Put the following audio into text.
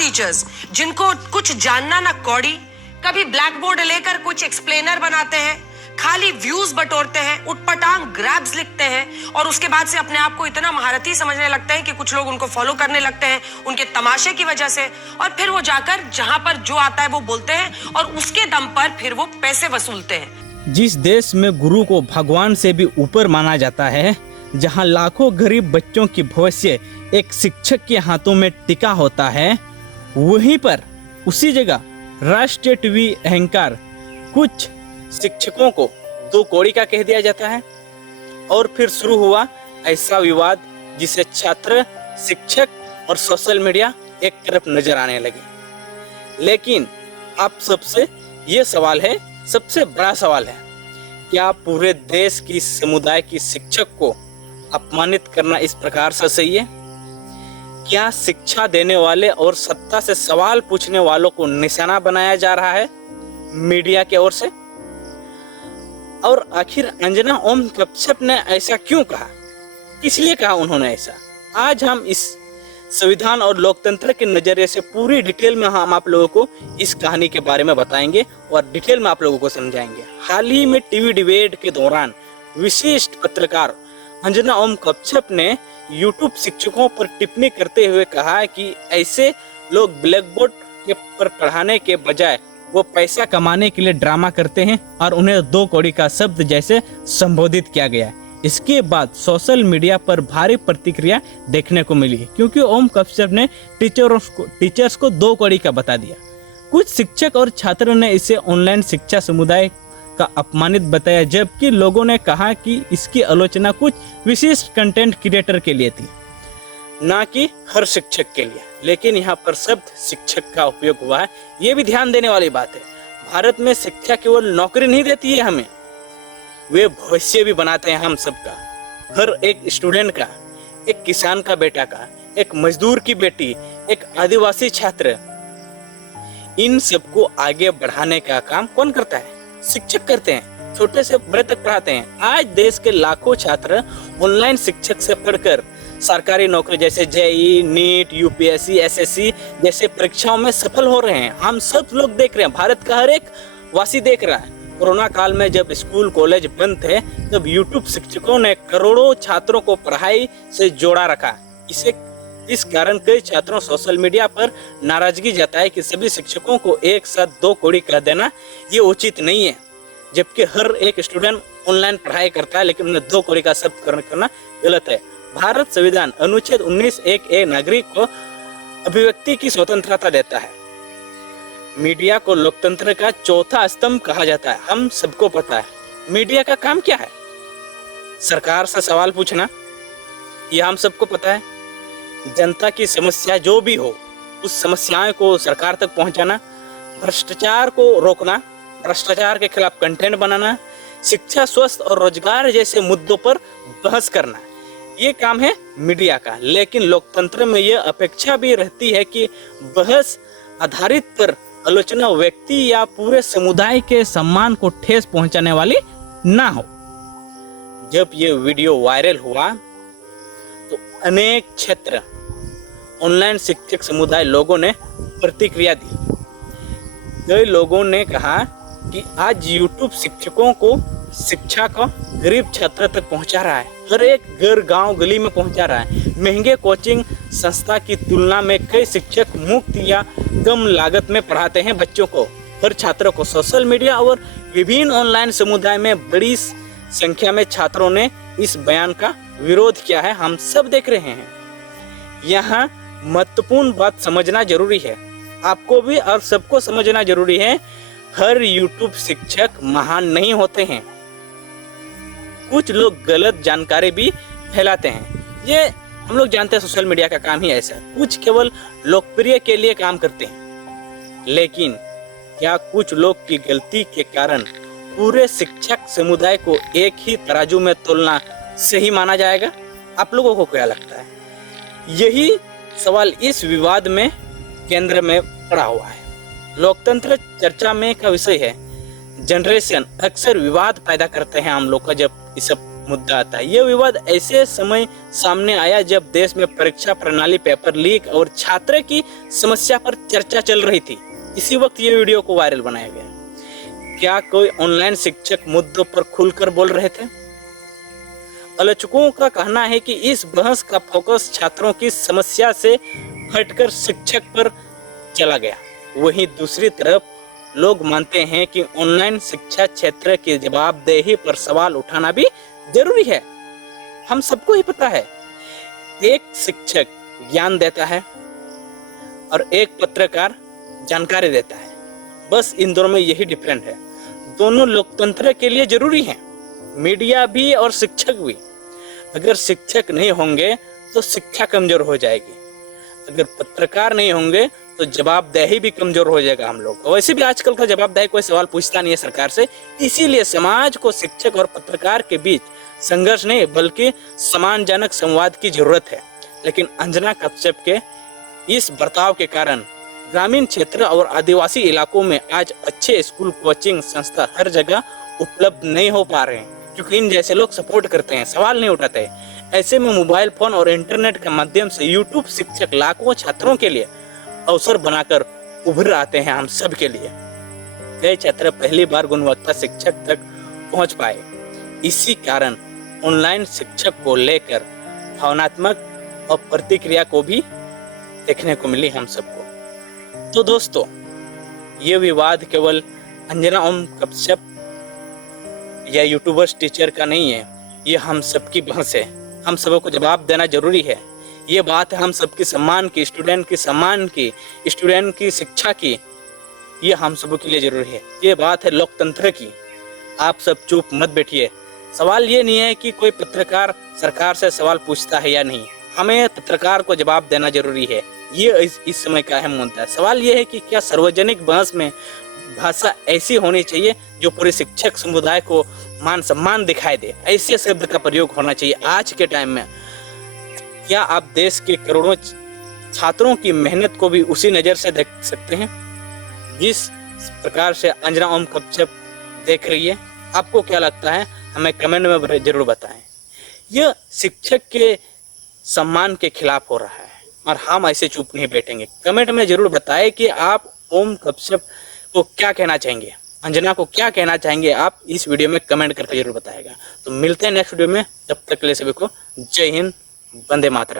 Teachers जिनको कुछ जानना ना कौड़ी, कभी ब्लैक बोर्ड लेकर कुछ एक्सप्लेनर बनाते हैं, खाली व्यूज बटोरते हैं, उटपटांग ग्रैब्स लिखते हैं और उसके बाद से अपने आप को इतना महारथी समझने लगते हैं कि कुछ लोग उनको फॉलो करने लगते हैं उनके तमाशे की वजह से, और फिर वो जाकर जहां पर जो आता है वो बोलते हैं और उसके दम पर फिर वो पैसे वसूलते हैं। जिस देश में गुरु को भगवान से भी ऊपर माना जाता है, जहां लाखों गरीब बच्चों की भविष्य एक शिक्षक के हाथों में टिका होता है, वहीं पर उसी जगह राष्ट्रीय टीवी अहंकार कुछ शिक्षकों को दो कौड़ी का कह दिया जाता है। और फिर शुरू हुआ ऐसा विवाद जिसे छात्र, शिक्षक और सोशल मीडिया एक तरफ नजर आने लगे। लेकिन आप सबसे ये सवाल है, सबसे बड़ा सवाल है, क्या पूरे देश की समुदाय की शिक्षक को अपमानित करना इस प्रकार से सही है? क्या शिक्षा देने वाले और सत्ता से सवाल पूछने वालों को निशाना बनाया जा रहा है मीडिया की ओर से? और आखिर अंजना ओम कश्यप ने ऐसा क्यों कहा, किस लिए कहा उन्होंने ऐसा? आज हम इस संविधान और लोकतंत्र के नजरिए से पूरी डिटेल में हम आप लोगों को इस कहानी के बारे में बताएंगे और डिटेल में आप लोगों को समझाएंगे। हाल ही में टीवी डिबेट के दौरान विशिष्ट पत्रकार अंजना ओम कश्यप ने यूट्यूब शिक्षकों पर टिप्पणी करते हुए कहा कि ऐसे लोग ब्लैक बोर्ड पर पढ़ाने के बजाय वो पैसा कमाने के लिए ड्रामा करते हैं और उन्हें दो कौड़ी का शब्द जैसे संबोधित किया गया। इसके बाद सोशल मीडिया पर भारी प्रतिक्रिया देखने को मिली क्योंकि ओम कश्यप ने टीचर्स को दो कौड़ी का बता दिया। कुछ शिक्षक और छात्रों ने इसे ऑनलाइन शिक्षा समुदाय का अपमानित बताया, जबकि लोगों ने कहा कि इसकी आलोचना कुछ विशिष्ट कंटेंट क्रिएटर के लिए थी, ना कि हर शिक्षक के लिए। लेकिन यहाँ पर शब्द शिक्षक का उपयोग हुआ है, ये भी ध्यान देने वाली बात है। भारत में शिक्षा केवल नौकरी नहीं देती है हमें, वे भविष्य भी बनाते हैं हम सबका, हर एक स्टूडेंट का, एक किसान का बेटा का, एक मजदूर की बेटी, एक आदिवासी छात्र, इन सबको आगे बढ़ाने का काम कौन करता है? शिक्षक करते हैं, छोटे से बड़े तक पढ़ाते हैं। आज देश के लाखों छात्र ऑनलाइन शिक्षक से पढ़कर सरकारी नौकरी जैसे जेईई, नीट, यूपीएससी, एसएससी जैसे परीक्षाओं में सफल हो रहे हैं। हम सब लोग देख रहे हैं, भारत का हर एक वासी देख रहा है। कोरोना काल में जब स्कूल कॉलेज बंद थे, तब यूट्यूब शिक्षकों ने करोड़ों छात्रों को पढ़ाई से जोड़ा रखा। इस कारण कई छात्रों सोशल मीडिया पर नाराजगी जताई कि सभी शिक्षकों को एक साथ दो कौड़ी कह देना ये उचित नहीं है, जबकि हर एक स्टूडेंट ऑनलाइन पढ़ाई करता है, लेकिन उन्हें दो कौड़ी का शब्द करना गलत है। भारत संविधान अनुच्छेद 19(1)(a) नागरिक को अभिव्यक्ति की स्वतंत्रता देता है। मीडिया को लोकतंत्र का चौथा स्तंभ कहा जाता है। हम सबको पता है मीडिया का काम क्या है, सरकार से सवाल पूछना, यह हम सबको पता है। जनता की समस्या जो भी हो, उस समस्याओं को सरकार तक पहुंचाना, भ्रष्टाचार को रोकना, भ्रष्टाचार के खिलाफ कंटेंट बनाना, शिक्षा, स्वास्थ्य और रोजगार जैसे मुद्दों पर बहस करना, ये काम है मीडिया का। लेकिन लोकतंत्र में यह अपेक्षा भी रहती है कि बहस आधारित पर आलोचना व्यक्ति या पूरे समुदाय के सम्मान को ठेस पहुंचाने वाली ना हो। जब ये वीडियो वायरल हुआ तो अनेक क्षेत्र ऑनलाइन शिक्षक समुदाय लोगों ने प्रतिक्रिया दी। कई लोगों ने कहा कि आज यूट्यूब शिक्षकों को शिक्षा का गरीब छात्र तक पहुंचा रहा है, हर एक घर, गांव, गली में पहुंचा रहा है। महंगे कोचिंग संस्था की तुलना में कई शिक्षक मुफ्त या कम लागत में पढ़ाते हैं बच्चों को, हर छात्र को। सोशल मीडिया और विभिन्न ऑनलाइन समुदाय में बड़ी संख्या में छात्रों ने इस बयान का विरोध किया है, हम सब देख रहे हैं। यहाँ महत्वपूर्ण बात समझना जरूरी है, आपको भी और सबको समझना जरूरी है, हर यूट्यूब शिक्षक महान नहीं होते हैं। कुछ लोग गलत जानकारी भी फैलाते हैं, ये हम लोग जानते हैं, सोशल मीडिया का काम ही ऐसा है। कुछ केवल लोकप्रिय के लिए काम करते हैं, लेकिन क्या कुछ लोग की गलती के कारण पूरे शिक्षक समुदाय को एक ही तराजू में तोलना सही माना जाएगा? आप लोगों को क्या लगता है? यही सवाल इस विवाद में केंद्र में पड़ा हुआ है। लोकतंत्र चर्चा में का विषय है। जनरेशन अक्सर विवाद पैदा करते हैं हम लोग का, जब इस सब मुद्दा आता है। यह विवाद ऐसे समय सामने आया जब देश में परीक्षा प्रणाली, पेपर लीक और छात्र की समस्या पर चर्चा चल रही थी। इसी वक्त ये वीडियो को वायरल बनाया गया। क्या कोई ऑनलाइन शिक्षक मुद्दों पर खुलकर बोल रहे थे? आलोचकों का कहना है कि इस बहस का फोकस छात्रों की समस्या से हटकर शिक्षक पर चला गया। वहीं दूसरी तरफ लोग मानते हैं कि ऑनलाइन शिक्षा क्षेत्र की जवाबदेही पर सवाल उठाना भी जरूरी है। हम सबको ही पता है, एक शिक्षक ज्ञान देता है और एक पत्रकार जानकारी देता है। बस इन दोनों में यही डिफरेंट है। दोनों लोकतंत्र के लिए जरूरी हैं, मीडिया भी और शिक्षक भी। अगर शिक्षक नहीं होंगे तो शिक्षा कमजोर हो जाएगी, अगर पत्रकार नहीं होंगे तो जवाबदेही भी कमजोर हो जाएगा हम लोग। वैसे भी आजकल का जवाबदेही कोई सवाल पूछता नहीं है सरकार से। इसीलिए समाज को शिक्षक और पत्रकार के बीच संघर्ष नहीं बल्कि सम्मानजनक संवाद की जरूरत है। लेकिन अंजना कश्यप के इस बर्ताव के कारण ग्रामीण क्षेत्र और आदिवासी इलाकों में आज अच्छे स्कूल, कोचिंग संस्था हर जगह उपलब्ध नहीं हो पा रहे हैं, क्योंकि इन जैसे लोग सपोर्ट करते हैं, सवाल नहीं उठाते। ऐसे में मोबाइल फोन और इंटरनेट के माध्यम से यूट्यूब शिक्षक लाखों छात्रों के लिए अवसर बनाकर उभर आते हैं हम सब के लिए। कई छात्र पहली बार गुणवत्ता शिक्षक तक पहुंच पाए। इसी कारण ऑनलाइन शिक्षक को लेकर भावनात्मक और प्रतिक्रिया को भी देखने को मिली हम सबको। तो दोस्तों, ये विवाद केवल अंजना ओम कश्यप या यूट्यूबर्स टीचर का नहीं है, ये हम सबकी बहस है। हम सबको जवाब देना जरूरी है। ये बात है हम सबके सम्मान की, स्टूडेंट की सम्मान की, स्टूडेंट की शिक्षा की, ये हम सबों के लिए जरूरी है। ये बात है लोकतंत्र की। आप सब चुप मत बैठिए। सवाल ये नहीं है कि कोई पत्रकार सरकार से सवाल पूछता है या नहीं, हमें पत्रकार को जवाब देना जरूरी है। ये इस समय का अहम मुद्दा है। सवाल ये है कि क्या सार्वजनिक बहस में भाषा ऐसी होनी चाहिए जो पूरे शिक्षक समुदाय को मान सम्मान दिखाई दे, ऐसे शब्द का प्रयोग होना चाहिए आज के टाइम में। क्या आप देश के करोड़ों छात्रों की मेहनत को भी उसी नज़र से देख सकते हैं जिस प्रकार से अंजना ओम कश्यप देख रही है? आपको क्या लगता है? हमें कमेंट में जरूर बताएं। यह शिक्षक के सम्मान के खिलाफ हो रहा है और हम ऐसे चुप नहीं बैठेंगे। कमेंट में जरूर बताएं कि आप ओम कश्यप को क्या कहना चाहेंगे, अंजना को क्या कहना चाहेंगे। आप इस वीडियो में कमेंट करके जरूर बताएगा। तो मिलते हैं नेक्स्ट वीडियो में। तब तक के लिए सभी को जय हिंद, वंदे मातरम।